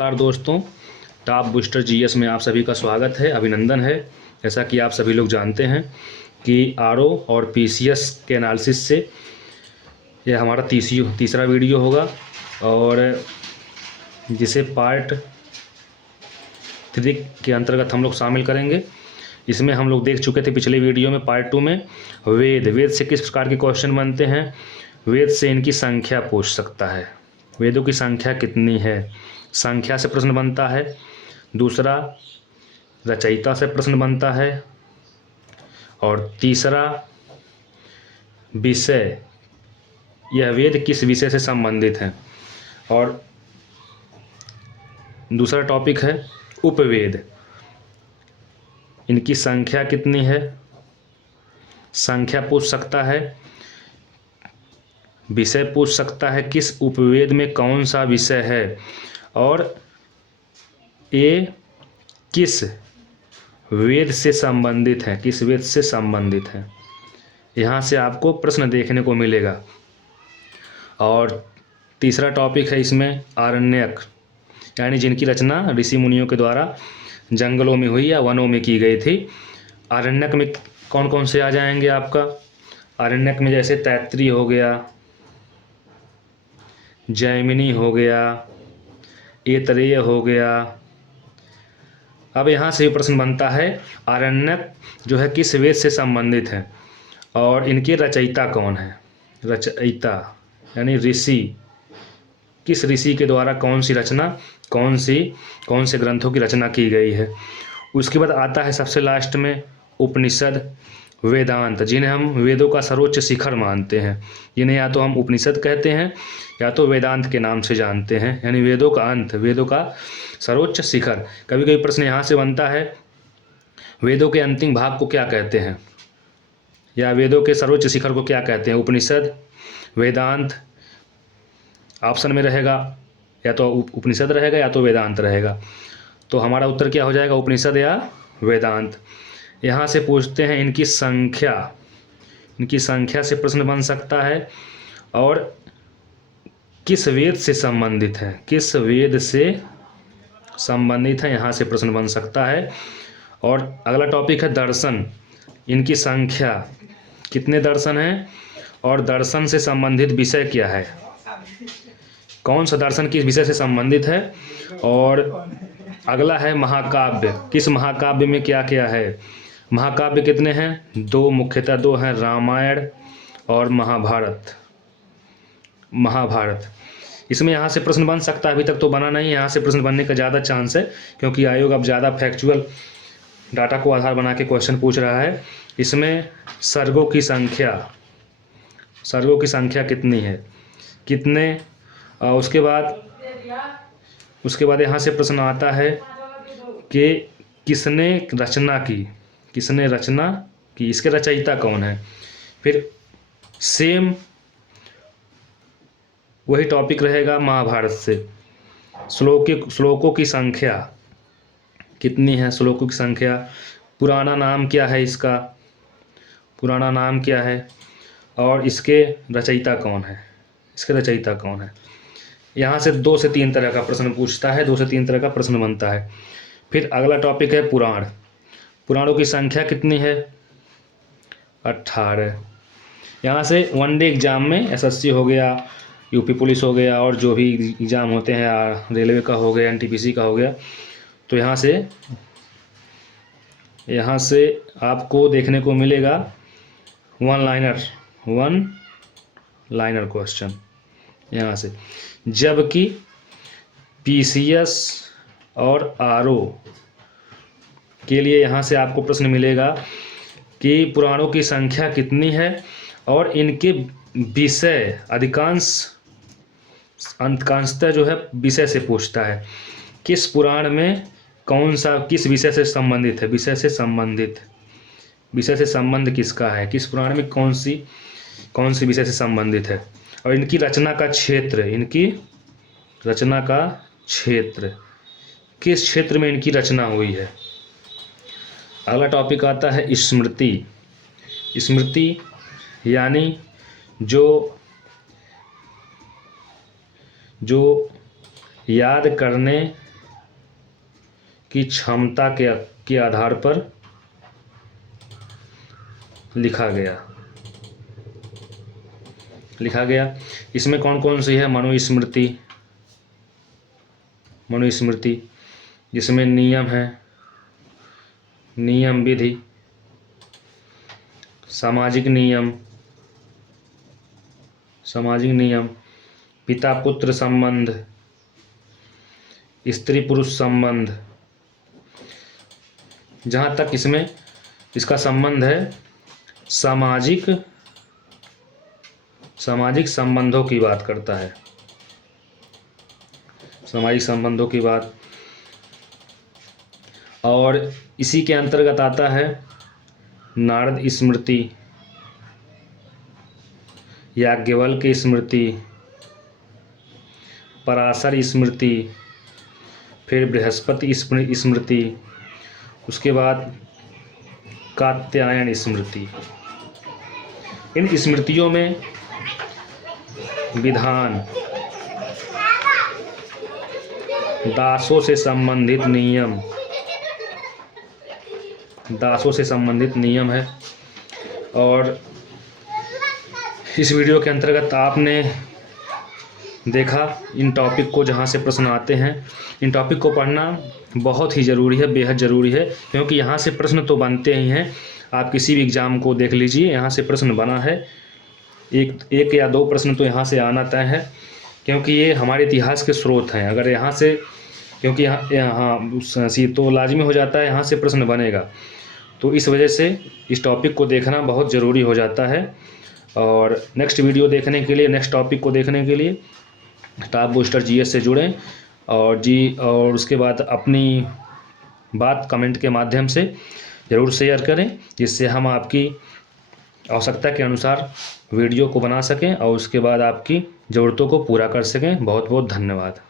नमस्कार दोस्तों, top booster GS में आप सभी का स्वागत है, अभिनंदन है। जैसा कि आप सभी लोग जानते हैं कि आरओ और पीसीएस के एनालिसिस से यह हमारा तीसरा वीडियो होगा और जिसे पार्ट 3 के अंतर्गत हम लोग शामिल करेंगे। इसमें हम लोग देख चुके थे पिछले वीडियो में पार्ट 2 में वेद से किस प्रकार के क्वेश्चन बनते हैं। वेद से इनकी संख्या पूछ सकता है, वेदों की संख्या कितनी है, संख्या से प्रश्न बनता है। दूसरा रचयिता से प्रश्न बनता है और तीसरा विषय, यह वेद किस विषय से संबंधित है। और दूसरा टॉपिक है उपवेद, इनकी संख्या कितनी है, संख्या पूछ सकता है। विषय पूछ सकता है किस उपवेद में कौन सा विषय है और ये किस वेद से संबंधित है, किस वेद से संबंधित है। यहाँ से आपको प्रश्न देखने को मिलेगा। और तीसरा टॉपिक है इसमें आरण्यक, यानी जिनकी रचना ऋषि मुनियों के द्वारा जंगलों में हुई या वनों में की गई थी। आरण्यक में कौन कौन से आ जाएंगे आपका, आरण्यक में जैसे तैत्तिरीय हो गया, जैमिनी हो गया, ऐतरेय हो गया। अब यहाँ से प्रश्न बनता है आरण्यक जो है किस वेद से संबंधित है और इनके रचयिता कौन है। रचयिता यानी ऋषि, किस ऋषि के द्वारा कौन सी रचना, कौन से ग्रंथों की रचना की गई है। उसके बाद आता है सबसे लास्ट में उपनिषद, वेदांत, जिन्हें हम वेदों का सर्वोच्च शिखर मानते हैं। जिन्हें या तो हम उपनिषद कहते हैं या तो वेदांत के नाम से जानते हैं, यानी वेदों का अंत, वेदों का सर्वोच्च शिखर। कभी कभी प्रश्न यहाँ से बनता है वेदों के अंतिम भाग को क्या कहते हैं या वेदों के सर्वोच्च शिखर को क्या कहते हैं। उपनिषद, वेदांत ऑप्शन में रहेगा, या तो उपनिषद रहेगा या तो वेदांत रहेगा। तो हमारा उत्तर क्या हो जाएगा, उपनिषद या वेदांत। यहाँ से पूछते हैं इनकी संख्या, इनकी संख्या से प्रश्न बन सकता है और किस वेद से संबंधित है, किस वेद से संबंधित है, यहाँ से प्रश्न बन सकता है। और अगला टॉपिक है दर्शन, इनकी संख्या, कितने दर्शन हैं और दर्शन से संबंधित विषय क्या है, कौन सा दर्शन किस विषय से संबंधित है। और अगला है महाकाव्य, किस महाकाव्य में क्या क्या है। महाकाव्य कितने हैं, दो, मुख्यतः दो हैं, रामायण और महाभारत। इसमें यहाँ से प्रश्न बन सकता है, अभी तक तो बना नहीं, यहाँ से प्रश्न बनने का ज़्यादा चांस है क्योंकि आयोग अब ज़्यादा फैक्चुअल डाटा को आधार बना के क्वेश्चन पूछ रहा है। इसमें सर्गों की संख्या कितनी है, कितने। उसके बाद यहाँ से प्रश्न आता है कि किसने रचना की, इसके रचयिता कौन है। फिर सेम वही टॉपिक रहेगा महाभारत से, श्लोकों की संख्या कितनी है, श्लोकों की संख्या, पुराना नाम क्या है इसका, और इसके रचयिता कौन है। यहाँ से 2 से 3 तरह का प्रश्न पूछता है, 2 से 3 तरह का प्रश्न बनता है। फिर अगला टॉपिक है पुराणों की संख्या कितनी है, 18। यहाँ से वनडे एग्जाम में एसएससी हो गया, यूपी पुलिस हो गया और जो भी एग्ज़ाम होते हैं, रेलवे का हो गया, एनटीपीसी का हो गया, तो यहाँ से आपको देखने को मिलेगा वन लाइनर क्वेश्चन यहाँ से। जबकि पीसीएस और आरओ के लिए यहाँ से आपको प्रश्न मिलेगा कि पुराणों की संख्या कितनी है और इनके विषय, अंतकांशतः जो है विषय से पूछता है, किस पुराण में कौन सा किस विषय से संबंधित है, विषय से संबंध किसका है, किस पुराण में कौन सी विषय से संबंधित है। और इनकी रचना का क्षेत्र, किस क्षेत्र में इनकी रचना हुई है। अगला टॉपिक आता है स्मृति यानी जो याद करने की क्षमता के आधार पर लिखा गया। इसमें कौन कौन सी है? मनुस्मृति जिसमें नियम है, नियम विधि, सामाजिक नियम, पिता पुत्र संबंध, स्त्री पुरुष संबंध, जहाँ तक इसमें इसका संबंध है सामाजिक संबंधों की बात करता है, सामाजिक संबंधों की बात। और इसी के अंतर्गत आता है नारद स्मृति, याज्ञवल्क्य स्मृति, पराशर स्मृति, फिर बृहस्पति स्मृति, उसके बाद कात्यायन स्मृति। इन स्मृतियों में विधान, दासों से संबंधित नियम है। और इस वीडियो के अंतर्गत आपने देखा इन टॉपिक को, जहाँ से प्रश्न आते हैं, इन टॉपिक को पढ़ना बहुत ही ज़रूरी है, बेहद ज़रूरी है, क्योंकि यहाँ से प्रश्न तो बनते ही हैं। आप किसी भी एग्ज़ाम को देख लीजिए, यहाँ से प्रश्न बना है, एक या दो प्रश्न तो यहाँ से आना तय है, क्योंकि ये हमारे इतिहास के स्रोत हैं। अगर यहाँ से, क्योंकि यहाँ तो लाजमी हो जाता है, यहाँ से प्रश्न बनेगा, तो इस वजह से इस टॉपिक को देखना बहुत ज़रूरी हो जाता है। और नेक्स्ट वीडियो देखने के लिए, नेक्स्ट टॉपिक को देखने के लिए टॉप बूस्टर जीएस से जुड़ें, और उसके बाद अपनी बात कमेंट के माध्यम से ज़रूर शेयर करें, जिससे हम आपकी आवश्यकता के अनुसार वीडियो को बना सकें और उसके बाद आपकी ज़रूरतों को पूरा कर सकें। बहुत बहुत धन्यवाद।